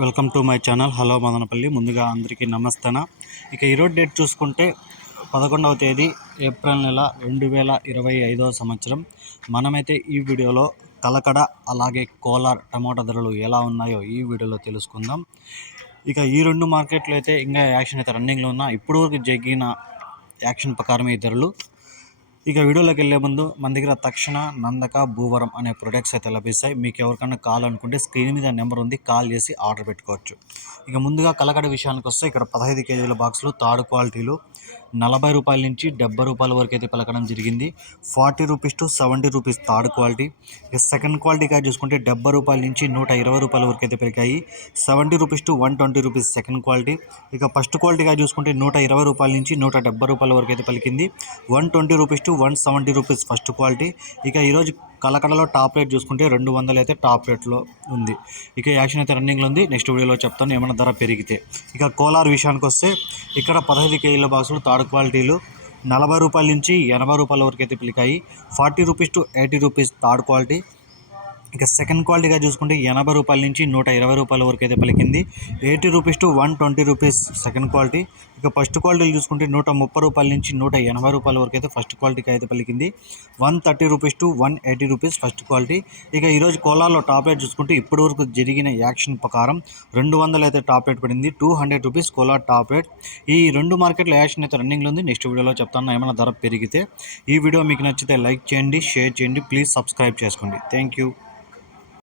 Welcome to my channel. Hello Madanapalle. ముందుగా అందరికీ నమస్తన. ఇక ఈరోజు డేట్ చూసుకుంటే పదకొండవ తేదీ ఏప్రిల్ నెల రెండు వేల ఇరవై ఐదవ సంవత్సరం. మనమైతే ఈ వీడియోలో కలకడ అలాగే కోలార్ టమాటా ధరలు ఎలా ఉన్నాయో ఈ వీడియోలో తెలుసుకుందాం. ఇక ఈ రెండు మార్కెట్లు అయితే ఇంకా యాక్షన్ అయితే రన్నింగ్లో ఉన్న ఇప్పుడు వరకు జరిగిన యాక్షన్ ప్రకారం ఈ ధరలు. ఇక వీడియోలోకి వెళ్ళే ముందు మన దగ్గర తక్షణ నందక భూవరం అనే ప్రొడక్ట్స్ అయితే లభిస్తాయి. మీకు ఎవరికైనా కాల్ అనుకుంటే స్క్రీన్ మీద నెంబర్ ఉంది కాల్ చేసి ఆర్డర్ పెట్టుకోవచ్చు. ఇక ముందుగా కలకడ విషయానికి వస్తే ఇక్కడ పదహైదు కేజీల బాక్సులు థర్డ్ క్వాలిటీలు నలభై రూపాయల నుంచి డెబ్బై రూపాయల వరకు అయితే పలకడం జరిగింది. Forty rupees to seventy rupees third quality. ఇక సెకండ్ క్వాలిటీగా చూసుకుంటే డెబ్బై రూపాయల నుంచి నూట ఇరవై రూపాయల వరకు అయితే పెరిగాయి. Seventy rupees to one twenty rupees second quality. ఇక ఫస్ట్ క్వాలిటీగా చూసుకుంటే నూట ఇరవై రూపాయల నుంచి నూట డెబ్బై రూపాయల వరకు అయితే పలికింది. One twenty rupees to one seventy rupees first quality. ఇక ఈరోజు కలకడలో టాప్ రేట్ చూసుకుంటే రెండు వందలు అయితే టాప్ రేట్లో ఉంది. ఇక యాక్షన్ అయితే రన్నింగ్లో ఉంది. నెక్స్ట్ వీడియోలో చెప్తాను ఏమైనా ధర పెరిగితే. ఇక కోలార్ విషయానికి వస్తే ఇక్కడ పదహైదు కేజీల బాక్సులు థర్డ్ క్వాలిటీలు నలభై రూపాయల నుంచి ఎనభై రూపాయల వరకు అయితే పిలికాయి. Forty rupees to eighty rupees third quality. ఇక సెకండ్ క్వాలిటీగా చూసుకుంటే ఎనభై రూపాయల నుంచి నూట ఇరవై రూపాయల వరకు అయితే పలికింది. Eighty rupees to one twenty rupees second quality. ఇక ఫస్ట్ క్వాలిటీలు చూసుకుంటే నూట ముప్పై రూపాయల నుంచి నూట ఎనభై రూపాయల వరకు అయితే ఫస్ట్ క్వాలిటీకి అయితే పలికింది. One thirty rupees to one eighty rupees first quality. ఇక ఈరోజు కోలార్లో టాప్ రేట్ చూసుకుంటే ఇప్పటి వరకు జరిగిన యాక్షన్ ప్రకారం రెండు వందలు అయితే టాప్ రేట్ పడింది. Two hundred rupees Kolar top rate. ఈ రెండు మార్కెట్లో యాక్షన్ అయితే రన్నింగ్లో ఉంది. నెక్స్ట్ వీడియోలో చెప్తాను. ఏమైనా ధర పెరిగితే ఈ వీడియో మీకు నచ్చితే లైక్ చేయండి షేర్ చేయండి. ప్లీజ్ సబ్స్క్రైబ్ చేసుకోండి. Thank you.